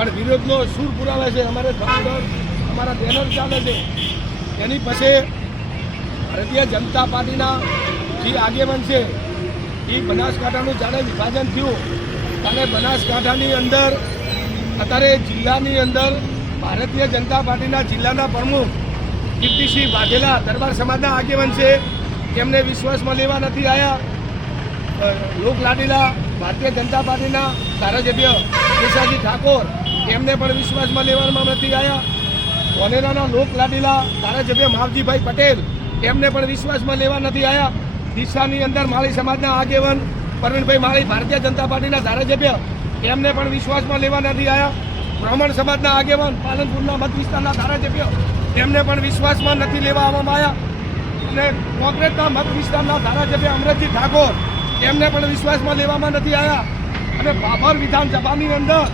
પણ વિરોધનો સૂર પુરાવે છે. અમારે અમારા બેનર ચાલે છે. એની પછી ભારતીય જનતા પાર્ટીના જે આગેવાન છે એ બનાસકાંઠાનું જ્યારે વિભાજન થયું ત્યારે બનાસકાંઠાની અંદર અત્યારે જિલ્લાની અંદર ભારતીય જનતા પાર્ટીના જિલ્લાના પ્રમુખ કીર્તિસિંહ વાઘેલા દરબાર સમાજના આગેવાન છે. એમને વિશ્વાસમાં લેવા નથી આવ્યા. લોકલાડીલા ભારતીય જનતા પાર્ટીના ધારાસભ્ય કેશાજી ઠાકોર એમને પણ વિશ્વાસમાં લેવામાં નથી આવ્યા. વનેરાના લોકલાડીલા ધારાસભ્ય માવજીભાઈ પટેલ એમને પણ વિશ્વાસમાં લેવા નથી આવ્યા. ડીસાની અંદર માળી સમાજના આગેવાન પ્રવીણભાઈ માળી ભારતીય જનતા પાર્ટીના ધારાસભ્ય એમને પણ વિશ્વાસમાં લેવા નથી આવ્યા. બ્રાહ્મણ સમાજના આગેવાન પાલનપુરના મત વિસ્તારના ધારાસભ્ય એમને પણ વિશ્વાસમાં નથી લેવા આવવામાં આવ્યા. અને કોંગ્રેસના મત વિસ્તારના ધારાસભ્ય અમરતજી ઠાકોર એમને પણ વિશ્વાસમાં લેવામાં નથી આવ્યા. અને બાબર વિધાનસભાની અંદર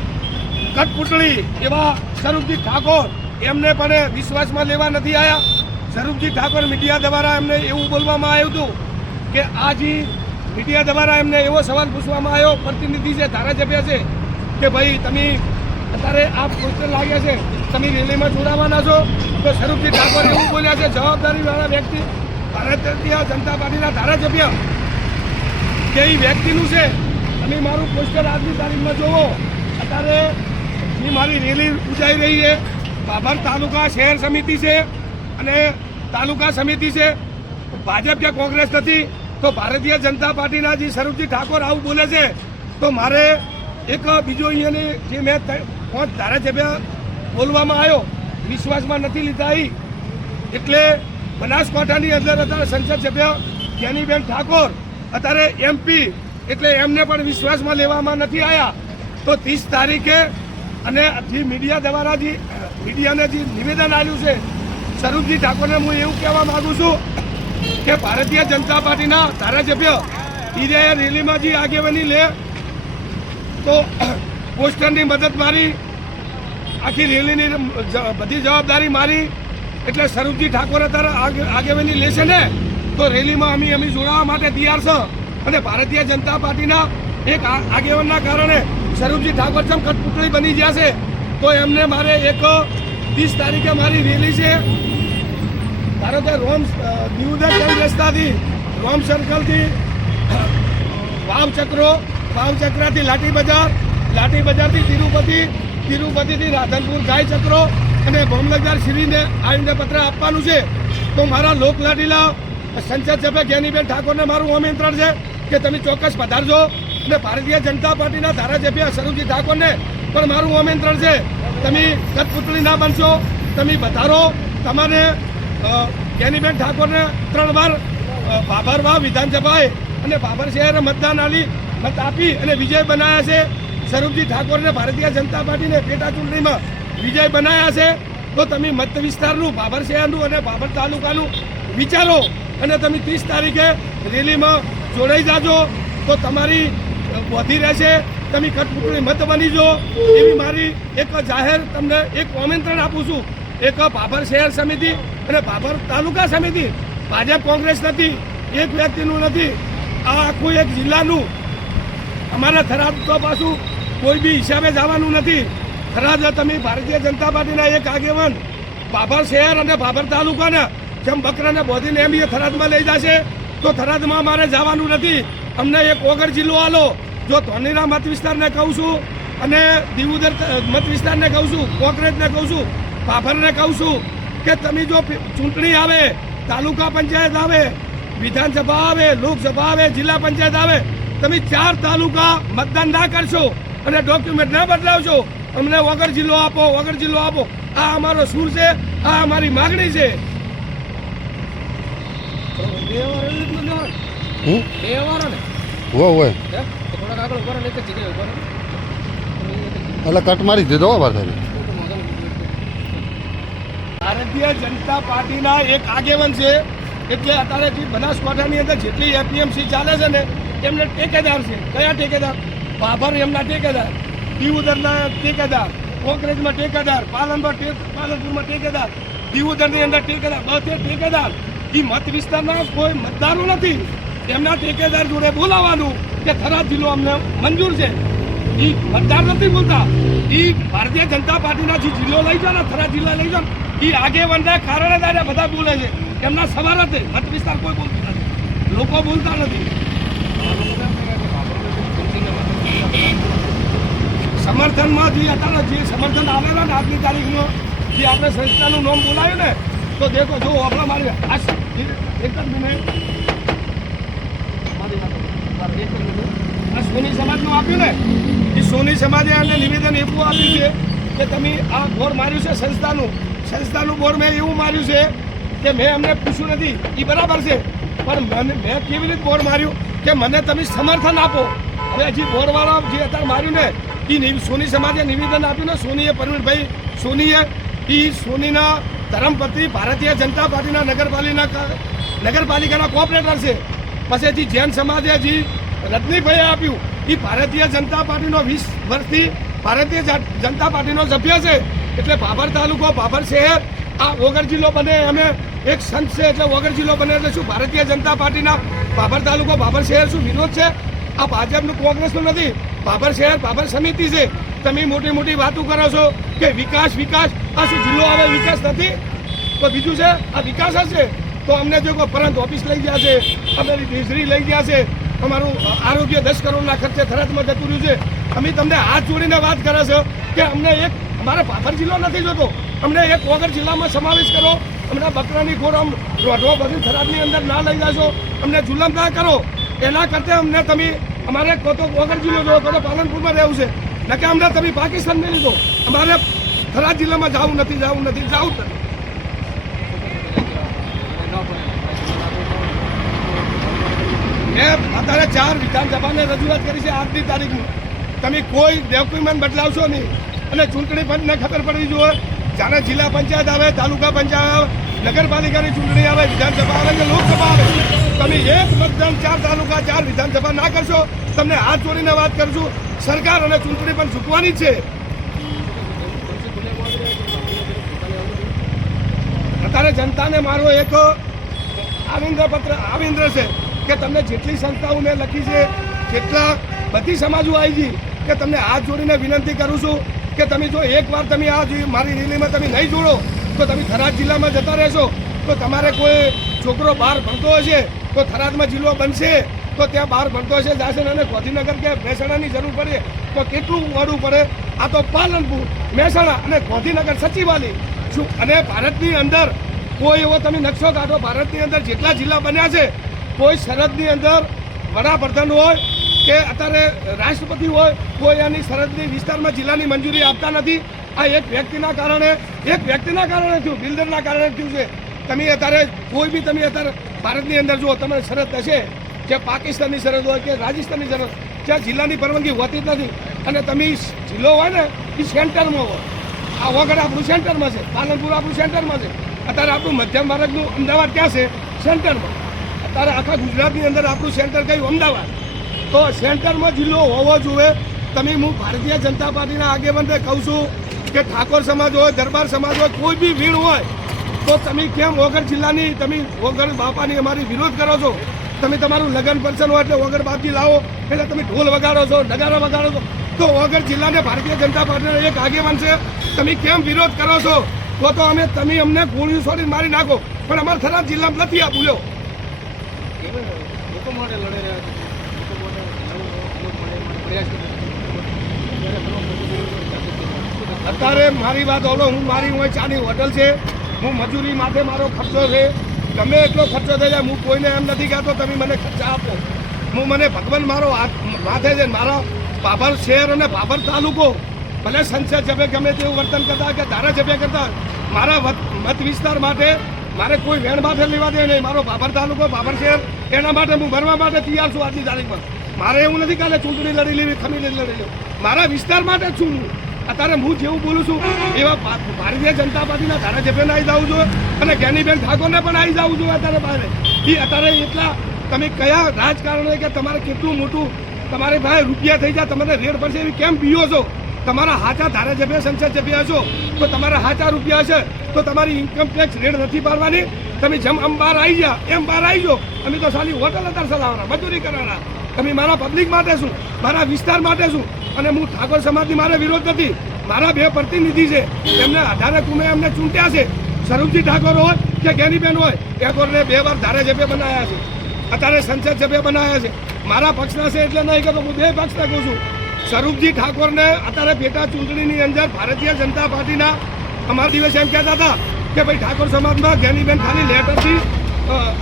કઠપુતળી એવા સ્વરૂપજી ઠાકોર એમને પણ વિશ્વાસમાં લેવા નથી આવ્યા. સ્વરૂપજી ઠાકોર મીડિયા દ્વારા એમને એવું બોલવામાં આવ્યું હતું કે આજે મીડિયા દ્વારા એમને એવો સવાલ પૂછવામાં આવ્યો, પ્રતિનિધિ છે ધારાસભ્ય છે, કે ભાઈ તમે અત્યારે આ પોસ્ટર લાગ્યા છે, તમે રેલીમાં જોડાવાના છો? તો સ્વરૂપજી ઠાકોર એવું બોલ્યા છે, જવાબદારીવાળા વ્યક્તિ ભારતીય જનતા પાર્ટીના ધારાસભ્ય, કે એ વ્યક્તિનું છે. તમે મારું પોસ્ટર આજની તારીખમાં જોવો. અત્યારે જે મારી રેલી ઉજાઈ રહી છે બાબર તાલુકા શહેર સમિતિ છે અને તાલુકા સમિતિ છે. ભાજપ કે કોંગ્રેસ નથી. તો ભારતીય જનતા પાર્ટીના જે સ્વરૂપજી ઠાકોર આવું બોલે છે તો મારે એક બીજો અહીંયાની જે મેં 5 ધારાસભ્ય બોલવામાં આવ્યો વિશ્વાસમાં નથી લીધા. એટલે બનાસકાંઠાની અંદર અત્યારે સંસદ સભ્ય જ્ઞાનીબેન ઠાકોર અત્યારે MP, એટલે એમને પણ વિશ્વાસમાં લેવામાં નથી આવ્યા. તો 30 તારીખે અને જે મીડિયા દ્વારા જે મીડિયાને જે નિવેદન આવ્યું છે સ્વરૂપજી ઠાકોરને હું એવું કહેવા માગું છું કે ભારતીય જનતા પાર્ટીના ધારાસભ્ય ઈરે રેલીમાં જે આગેવાની લે તો પોસ્ટરની મદદ મારી, આખી રેલીની બધી જવાબદારી મારી. એટલે સ્વરૂપજી ઠાકોર અત્યારે આગેવાની લેશે ને તો રેલીમાં અમે જોડાવા માટે તૈયાર છે. અને ભારતીય જનતા પાર્ટીના એક આગેવાનના કારણે સ્વરૂપજી ઠાકોર જેમ કઠપુતળી બની ગયા છે તો એમને મારે એક 30 તારીખે મારી રેલી છે. ધારો કે દિયોદર રસ્તાથી રોમ સર્કલથી વાવચક્રથી લાઠી બજારથી તિરુપતિથી રાધનપુર ગાય ચક્રો અને મામલતદાર શ્રીને આવીને પત્ર આપવાનું છે. તો મારા લોકલાડીલા સંસદ સભ્ય જ્ઞાનીબેન ઠાકોરને મારું આમંત્રણ છે કે તમે ચોક્કસ પધારજો. અને ભારતીય જનતા પાર્ટીના ધારાસભ્ય સ્વરૂપજી ઠાકોરને પણ મારું આમંત્રણ છે, તમે કઠપુતળી ના બનશો, તમે પધારો. તમારે જ્ઞાનીબેન ઠાકોરને 3 વાર બાબરવા વિધાનસભાએ અને બાબર શહેરે મત આપી અને વિજય બનાવ્યા છે. સ્વરૂપજી ઠાકોરને ભારતીય જનતા પાર્ટીને પેટા ચૂંટણીમાં વિજય બનાવ્યા છે. તો તમે મત વિસ્તારનું બાબર શહેરનું અને બાબર તાલુકાનું વિચારો અને તમે 30 તારીખે રેલીમાં જોડાઈ જાજો તો તમારી વધી રહેશે. તમે કઠપુતળી મત બની જો એવી મારી એક જાહેર તમને એક આમંત્રણ આપું છું. એક બાબર શહેર સમિતિ અને બાબર તાલુકા સમિતિ, ભાજપ કોંગ્રેસ નથી, એક વ્યક્તિનું નથી, આ આખું એક જિલ્લાનું. અમારા થરાદ તો પાછું કોઈ બી હિસાબે જવાનું નથી. થરાદ તમે ભારતીય જનતા પાર્ટીના એક આગેવાન બાબર શહેર અને બાબર તાલુકાના જેમ બકરાને બોધીને એમ એ થરાદમાં લઈ જશે તો થરાદમાં મારે જવાનું નથી. અમને એક ઓગર જિલ્લો આલો. જો ધોનીરા મત વિસ્તારને કહું છું અને દિયોદર મત વિસ્તારને કહું છું, કોંગ્રેસને કહું છું, બાબરને કહું છું કે તમે જો ચૂંટણી આવે, તાલુકા પંચાયત આવે, વિધાનસભા આવે, લોકસભા આવે, જિલ્લા પંચાયત આવે, તમે 4 તાલુકા મતદાન ના કરશો અને ડોક્યુમેન્ટ ના બદલાવશો, અમને વગર જિલ્લો આપો. આ અમારો સૂર છે, આ અમારી માગણી છે. એટલે કટ મારી દીધો. ભારતીય જનતા પાર્ટીના એક આગેવાન છે. એટલે અત્યારે બનાસકાંઠાની અંદર જેટલી APMC ચાલે છે ને એમને ટેકેદાર છે. કયા ટેકેદાર? બાબર એમના ટેકેદાર, દિયોદરના ટેકેદાર, કોંગ્રેસમાં ટેકેદાર, પાલનપુરમાં ટેકેદાર, દિયોદરની અંદર ટેકેદાર, બધે ટેકેદાર. એ મત વિસ્તારના કોઈ મતદારો નથી. એમના ટેકેદાર જોડે બોલાવવાનું કે થરાદ જિલ્લો અમને મંજૂર છે. એ મતદાર નથી બોલતા. એ ભારતીય ભારતીય જનતા પાર્ટીના જે જિલ્લો લઈ જાઓ ને થરાદ જિલ્લા લઈ જાઓ ને એ આગેવાનના કારણે દાદા બધા બોલે છે. એમના સવાલ જ મત વિસ્તાર કોઈ બોલતું નથી, લોકો બોલતા નથી. સમર્થનમાં જે અત્યારે જે સમર્થન આવેલા ને આજની તારીખમાં જે આપણે સંસ્થાનું નામ બોલાયું ને તો દેખો જો આપણા મારી એક જ મિનિટ આ સોની સમાજનું આપ્યું ને એ સોની સમાજે એમને નિવેદન એવું આપ્યું છે કે તમે આ બોર માર્યું છે સંસ્થાનું બોર મેં એવું માર્યું છે કે મેં અમને પૂછ્યું નથી એ બરાબર છે, પણ મેં કેવી રીતે બોર માર્યું કે મને તમે સમર્થન આપો. હવે હજી બોરવાળા જે અત્યારે માર્યું ને એ સોની સમાજે નિવેદન આપ્યું ને સોનીએ પરવીનભાઈ સોનીએ એ સોનીના ધર્મપત્ની ભારતીય જનતા પાર્ટીના નગરપાલિકાના કોર્પોરેટર છે. પછી હજી જૈન સમાજે હજી રજનીભાઈએ આપ્યું એ ભારતીય જનતા પાર્ટીનો 20 વર્ષથી ભારતીય જનતા પાર્ટીનો સભ્ય છે. એટલે ભાભર તાલુકો ભાભર શહેર આ વગર જિલ્લો બને અમે એક સંત છે એટલે વગર જિલ્લો બને એટલે શું ભારતીય જનતા પાર્ટીના ભાભર તાલુકો ભાભર શહેર શું વિરોધ છે? આ ભાજપનું કોંગ્રેસનું નથી, ભાભર શહેર ભાભર સમિતિ છે. તમે મોટી મોટી વાતો કરો છો કે વિકાસ આ શું જિલ્લો આવે વિકાસ નથી તો બીજું છે આ વિકાસ હશે તો અમને જો પરંતુ ઓફિસ લઈ ગયા છે, અમારી ડીઝરી લઈ ગયા છે, અમારું આરોગ્ય 10 કરોડના ખર્ચે થરાદમાં જતું રહ્યું છે. અમે તમને હાથ જોડીને વાત કરે છે કે અમને એક અમારે ભાભર જિલ્લો નથી જોતો, અમને એક વગર જિલ્લામાં સમાવેશ કરો. અમને બકરાની ખોર રોઢવા બધી થરાદની અંદર ના લઈ જાશો, અમને જુલમ ના કરો. એના કરતાં અમને તમે અમારે કો તો વગર જિલ્લો જો કો તો પાલનપુરમાં રહેવું છે ન કે અમને તમે પાકિસ્તાન મેળવી દો. અમારે થરાદ જિલ્લામાં જવું નથી. મેં અત્યારે 4 વિધાનસભાને રજૂઆત કરી છે આજની તારીખમાં. તમે કોઈ ડોક્યુમેન્ટ બદલાવશો નહીં અને ચૂંટણી પંચને ખબર પડવી જોઈએ. જ્યારે જિલ્લા પંચાયત આવે, તાલુકા પંચાયત આવે, નગરપાલિકાની ચૂંટણી આવે, વિધાનસભા આવે કે લોકસભા આવે, તમે એક મતદાન 4 તાલુકા 4 વિધાનસભા ના કરશો તમને હાથ જોડીને વાત કરશું. સરકાર અને ચૂંટણી પણ ચૂકવાની જ છે. અત્યારે જનતાને મારો એક આવેદન છે કે તમને જેટલી સંસ્થાઓ મેં લખી છે, જેટલા બધી સમાજો આવી છે કે તમને હાથ જોડીને વિનંતી કરું છું કે તમે જો એકવાર તમે આ મારી રેલીમાં તમે નહીં જોડો તો તમે થરાદ જિલ્લામાં જતા રહેશો. તો તમારે કોઈ છોકરો બહાર ભણતો હશે તો થરાદમાં જિલ્લો બનશે તો ત્યાં બહાર ભણતો હશે જશે અને ગાંધીનગર કે મહેસાણાની જરૂર પડે તો કેટલું મોડું પડે. આ તો પાલનપુર, મહેસાણા અને ગાંધીનગર સચિવાલય શું અને ભારતની અંદર કોઈ એવો તમે નકશો કાઢો ભારતની અંદર જેટલા જિલ્લા બન્યા છે કોઈ સરહદની અંદર વડાપ્રધાન હોય કે અત્યારે રાષ્ટ્રપતિ હોય કોઈ એની સરહદની વિસ્તારમાં જિલ્લાની મંજૂરી આપતા નથી. આ એક વ્યક્તિના કારણે થયું, બિલ્ડરના કારણે થયું છે. તમે અત્યારે કોઈ બી તમે અત્યારે ભારતની અંદર જુઓ તમે સરહદ હશે કે પાકિસ્તાનની સરહદ હોય કે રાજસ્થાનની સરહદ જ્યાં જિલ્લાની પરવાનગી હોતી જ નથી અને તમે જિલ્લો હોય ને એ સેન્ટરમાં હોય. આ વગર આપણું સેન્ટરમાં છે, પાલનપુર આપણું સેન્ટરમાં છે. અત્યારે આપણું મધ્યમ ભારતનું અમદાવાદ ક્યાં છે? સેન્ટરમાં. અત્યારે આખા ગુજરાતની અંદર આપણું સેન્ટર કયું? અમદાવાદ. તો સેન્ટરમાં જિલ્લો હોવો જોઈએ. તમે હું ભારતીય જનતા પાર્ટીના આગેવાનને કહું છું કે ઠાકોર સમાજ હોય, દરબાર સમાજ હોય, કોઈ બી ભીડ હોય તો તમે કેમ વગર જિલ્લાની તમે વગર બાપાની અમારી વિરોધ કરો છો? તમે તમારું લગ્ન પર્સન હોય એટલે વગર બાપજી લાવો એટલે તમે ઢોલ વગાડો છો, નગારા વગાડો છો. તો વગર જિલ્લાને ભારતીય જનતા પાર્ટીનો એક આગેવાન છે, તમે કેમ વિરોધ કરો છો? તો તમે અમને ગોળીઓ છોડીને મારી નાખો પણ અમારા થરાદ જિલ્લામાં નથી આ ભૂલ્યો. અત્યારે મારી વાત ઓલો મારી ચાની હોટલ છે, હું મજૂરી માટે મારો ખર્ચો છે, ગમે એટલો ખર્ચો થઈ જાય હું કોઈને એમ નથી કહેતો તમે મને ખર્ચા આપો. મને ભગવાન મારો માથે છે. મારા ભાભર શહેર અને ભાભર તાલુકો ભલે સંસદ સભ્ય ગમે તેવું વર્તન કરતા કે ધારાસભ્ય કરતા મારા મત વિસ્તાર માટે મારે કોઈ વેણ માટે લેવા દે નહીં. મારો ભાભર તાલુકો ભાભર શહેર એના માટે હું ભરવા માટે તૈયાર છું આજની તારીખમાં. મારે એવું નથી કાલે ચૂંટણી લડી લેવી, ખમીને લડી લેવી, મારા વિસ્તાર માટે જ છું. અત્યારે હું જેવું બોલું છું એવા ભારતીય જનતા પાર્ટીના ધારાસભ્યને આવી જવું જોઈએ અને જ્ઞાનીબેન ઠાકોરને પણ આવી જવું જોઈએ. અત્યારે એટલા તમે કયા રાજકારણો કે તમારે કેટલું મોટું તમારી પાસે રૂપિયા થઈ જાય તમારે રેડ પડશે એવી કેમ બીઓ છો? તમારા હાચા ધારાસભ્ય સંસદ સભ્ય હશો તો તમારા હાચા રૂપિયા હશે તો તમારી ઇન્કમ ટેક્સ રેડ નથી પાડવાની. તમે જેમ આમ બહાર આવી જા એમ બહાર આવી જાઓ. અમે તો ખાલી હોટલ અત્યારે ચલાવવાના, મજૂરી કરવાના. તમે મારા પબ્લિક માટે શું, મારા વિસ્તાર માટે શું? અને હું ઠાકોર સમાજની મારે વિરોધ નથી મારા બે પ્રતિનિધિ છે એમને આધારે તમે એમને ચૂંટ્યા છે. સ્વરૂપજી ઠાકોર હોય કે જ્ઞાનીબેન હોય, ઠાકોરને 2 વાર ધારાસભ્ય બનાવ્યા છે, અત્યારે સંસદ સભ્ય બનાવ્યા છે. મારા પક્ષના છે એટલે નહીં કે હું 2 પક્ષના કહું છું. સ્વરૂપજી ઠાકોરને અત્યારે પેટા ચૂંટણીની અંદર ભારતીય જનતા પાર્ટીના અમારા દિવસે એમ કહેતા હતા કે ભાઈ ઠાકોર સમાજમાં જ્ઞાનીબેન ખાલી લેટરથી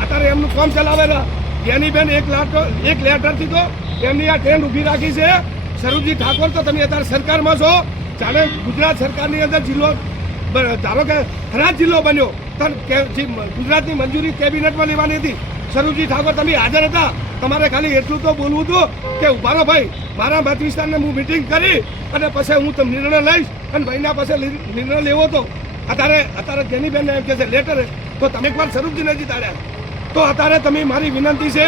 અત્યારે એમનું કામ ચલાવેલા. જ્ઞાનીબેન એક લેટરથી તો એમની આ ટ્રેન્ડ ઊભી રાખી છે. સ્વરૂપજી ઠાકોર તો તમે અત્યારે સરકારમાં છો, જાણે ગુજરાત સરકારની અંદર જિલ્લો ધારો કે થરાદ જિલ્લો બન્યો, ગુજરાતની મંજૂરી કેબિનેટમાં લેવાની હતી. સ્વરૂપજી ઠાકોર તમે હાજર હતા, તમારે ખાલી એટલું તો બોલવું હતું કે ઉભા રહો ભાઈ, મારા મત વિસ્તારને હું મિટિંગ કરી અને પછી હું તમને નિર્ણય લઈશ, અને ભાઈના પાસે નિર્ણય લેવો હતો. અત્યારે જ્ઞાનીબેન એમ કે છે લેટર, તો તમે એકવાર સ્વરૂપજીને જીતાડ્યા. તો અત્યારે તમે મારી વિનંતી છે